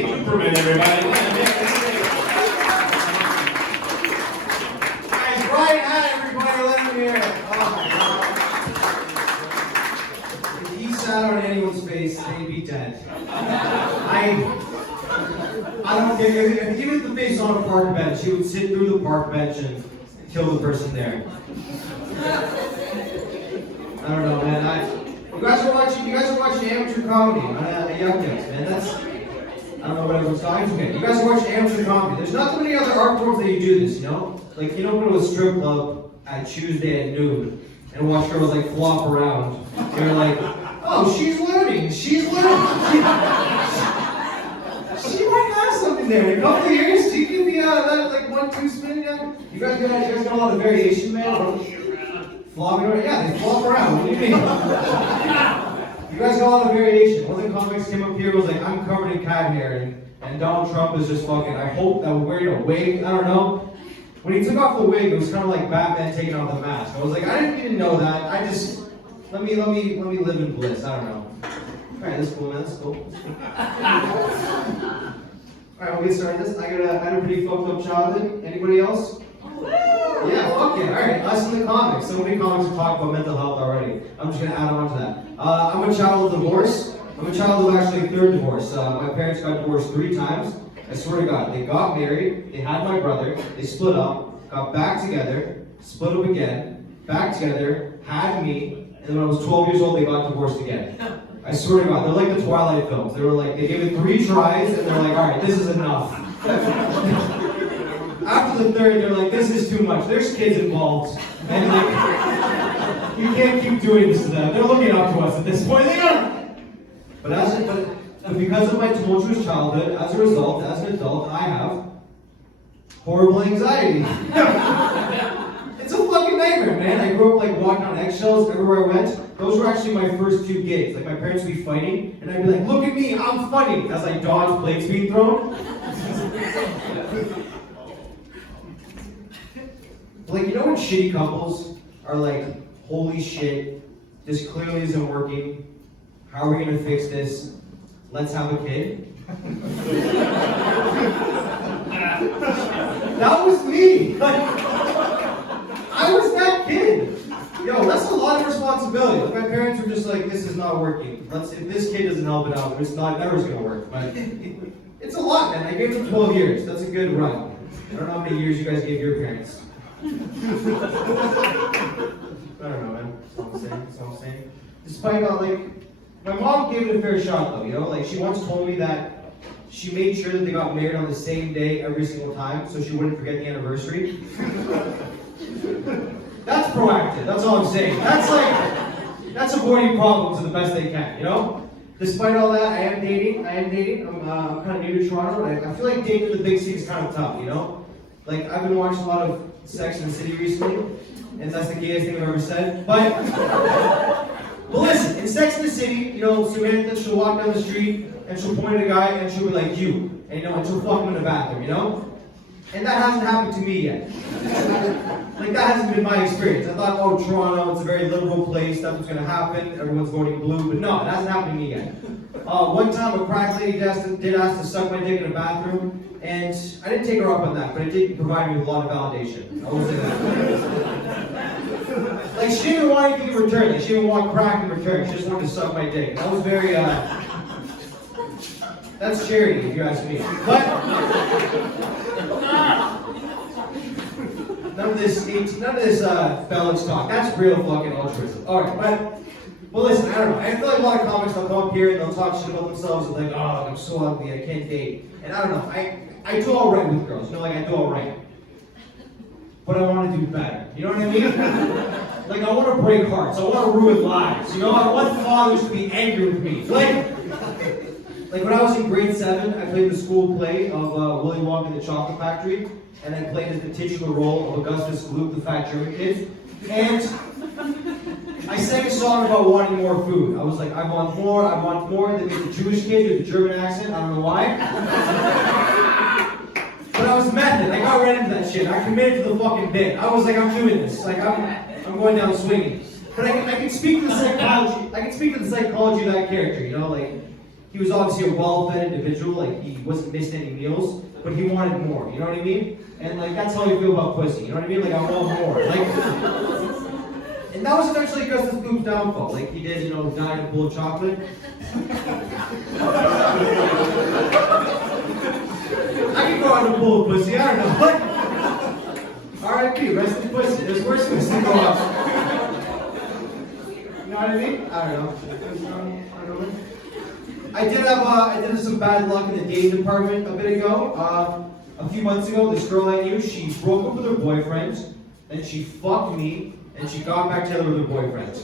Etay Kuperman, everybody. Guys, right at everybody, let him hear it. Oh my God. If he sat on anyone's face, they'd be dead. I don't care. Even if the face is on a park bench, he would sit through the park bench and kill the person there. I don't know, man. You guys are watching amateur comedy on Yuck Yuks, man. I don't know what everyone's talking to. You guys are watching amateur comedy. There's not too many other art forms that you do this, you know? Like, you don't go to a strip club at Tuesday at noon and watch girls like flop around. You're like, oh, she's learning. She might have something there. In a couple of years, she can be that like 1-2 spin. Yeah? You guys got a lot of variation, man. Flopping around? Yeah, they flop around. What do you mean? You guys got a lot of variation. One of the comics came up here was like, I'm covered in cat hair, and Donald Trump is just fucking, I hope that we're wearing a wig. I don't know. When he took off the wig, it was kind of like Batman taking off the mask. I was like, I didn't even know that. I just, let me live in bliss. I don't know. Alright, that's cool, man. That's cool. Alright, we'll get started. I had a pretty fucked up childhood. Anybody else? Yeah, fuck yeah. Alright, us in the comics. So many comics have talked about mental health already. I'm just going to add on to that. I'm a child of divorce. I'm a child of actually third divorce. My parents got divorced 3 times. I swear to God, they got married, they had my brother, they split up, got back together, split up again, back together, had me, and when I was 12 years old, they got divorced again. I swear to God, they're like the Twilight films. They were like, they gave it 3 tries, and they're like, alright, this is enough. After the third, they're like, this is too much. There's kids involved. And like, you can't keep doing this to them. They're looking up to us at this point. But because of my tumultuous childhood, as a result, as an adult, I have horrible anxiety. It's a fucking nightmare, man. I grew up like walking on eggshells everywhere I went. Those were actually my first 2 gigs. Like my parents would be fighting, and I'd be like, look at me, I'm funny, as I dodge plates being thrown. Like, you know when shitty couples are like, holy shit, this clearly isn't working. How are we gonna fix this? Let's have a kid. That was me. Like, I was that kid. Yo, that's a lot of responsibility. Like, my parents were just like, this is not working. If this kid doesn't help it out, it's never gonna work. But it's a lot, man. I gave them 12 years. That's a good run. I don't know how many years you guys gave your parents. I don't know, man. That's all I'm saying. Despite all, like, my mom gave it a fair shot, though, you know? Like, she once told me that she made sure that they got married on the same day every single time, so she wouldn't forget the anniversary. That's proactive, that's all I'm saying. That's avoiding problems to the best they can, you know? Despite all that, I am dating. I'm kind of new to Toronto, and I feel like dating in the big city is kind of tough, you know? Like, I've been watching a lot of Sex and the City recently, and that's the gayest thing I've ever said. But listen, in Sex and the City, you know, Samantha, she'll walk down the street, and she'll point at a guy, and she'll be like, you. And, you know, and she'll fuck him in the bathroom, you know? And that hasn't happened to me yet. Like, that hasn't been my experience. I thought, oh, Toronto, it's a very liberal place, that's what's gonna happen, everyone's voting blue, but no, it hasn't happened to me yet. One time, a crack lady did ask to suck my dick in a bathroom, and I didn't take her up on that, but it did provide me with a lot of validation. I will say that. Like, she didn't want anything in return. Like, she didn't want crack in return. She just wanted to suck my dick. That was very, that's charity, if you ask me. But none of this Felix talk. That's real fucking altruism. Alright, but listen, I don't know. I feel like a lot of comics, they'll come up here and they'll talk shit about themselves and like, oh, I'm so ugly, I can't date. And I don't know, I do all right with girls, you know, like I do all right. But I want to do better, you know what I mean? Like, I want to break hearts, I want to ruin lives, you know? I want fathers to be angry with me. Like when I was in grade 7, I played the school play of Willy Wonka and the Chocolate Factory, and I played the titular role of Augustus Gloop, the fat German kid. And I sang a song about wanting more food. I was like, I want more, then there's the Jewish kid with the German accent, I don't know why. But I was method, I got right into that shit. I committed to the fucking bit. I was like, I'm doing this. Like, I'm going down swinging. But I can speak to the psychology of that character, you know, like, he was obviously a well-fed individual, like he wasn't missing any meals, but he wanted more, you know what I mean? And like that's how you feel about pussy, you know what I mean? Like I want more. Like, and that was eventually Augustus Gloop's downfall. Like he did, die in a bowl of chocolate. I can go out in a bowl of pussy, I don't know. Like, R.I.P. Rest in pussy. There's worse things to go up. You know what I mean? I don't know. I did have some bad luck in the dating department a bit ago. A few months ago, this girl I knew, she broke up with her boyfriend, then she fucked me, and she got back together with her boyfriend.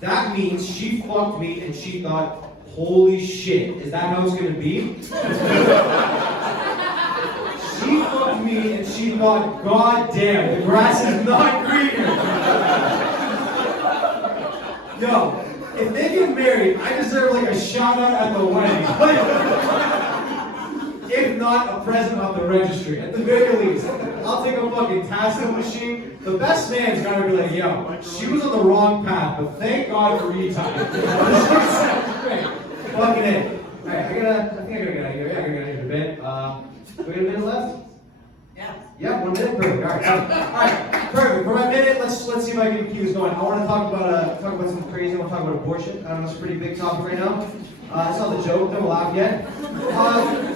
That means she fucked me and she thought, holy shit, is that how it's gonna be? She fucked me and she thought, god damn, the grass is not greener. Yo, if they get married, I deserve like a shout out at the wedding. If not, a present off the registry. At the very least, I'll take a fucking Tasco machine. The best man's gotta be like, yo, she was on the wrong path, but thank God for Etay. Fucking it. Alright, I think I gotta get out of here. Yeah, I gotta get out of here in a bit. We got a minute left? Yeah. Yeah, 1 minute? Perfect. Alright, perfect. For my minute, let's see if I can keep this going. I want to talk about something crazy. I want to talk about abortion. I don't know, it's a pretty big topic right now. It's not the joke, don't laugh yet.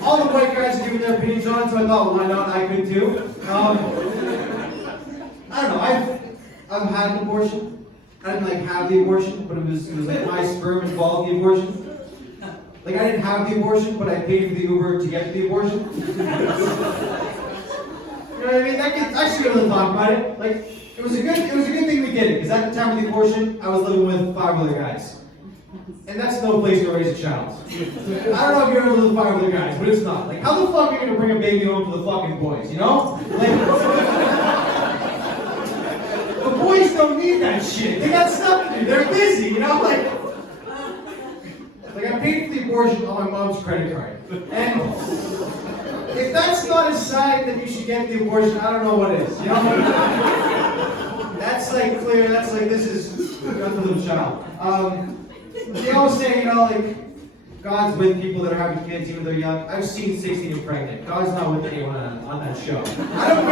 All the white guys are giving their opinions on it, so I thought, why not? I could too. I don't know, I've had an abortion. I didn't have the abortion, but it was like my sperm involved the abortion. Like I didn't have the abortion, but I paid for the Uber to get the abortion. You know what I mean? I should be able to talk about it. Like it was a good thing we did it, because at the time of the abortion, I was living with 5 other guys. And that's no place to raise a child. I don't know if you're ever living with 5 other guys, but it's not. Like, how the fuck are you gonna bring a baby home to the fucking boys, you know? Like, the boys don't need that shit. They got stuff to do. They're busy, you know? Like I paid for the abortion on my mom's credit card. And if that's not a sign that you should get the abortion, I don't know what is, you know? That's like clear, that's like, this is not the little child. They always say, like, God's with people that are having kids even though they're young. I've seen 16 and pregnant. God's not with anyone on that show. I don't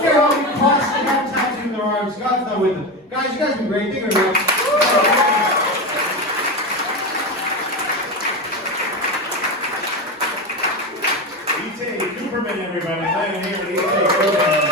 care how many cross they have tattoos in their arms. God's not with them. Guys, you guys have been great. Thank you very much. Etay Kuperman, everybody. Glad to hear it. Etay Kuperman.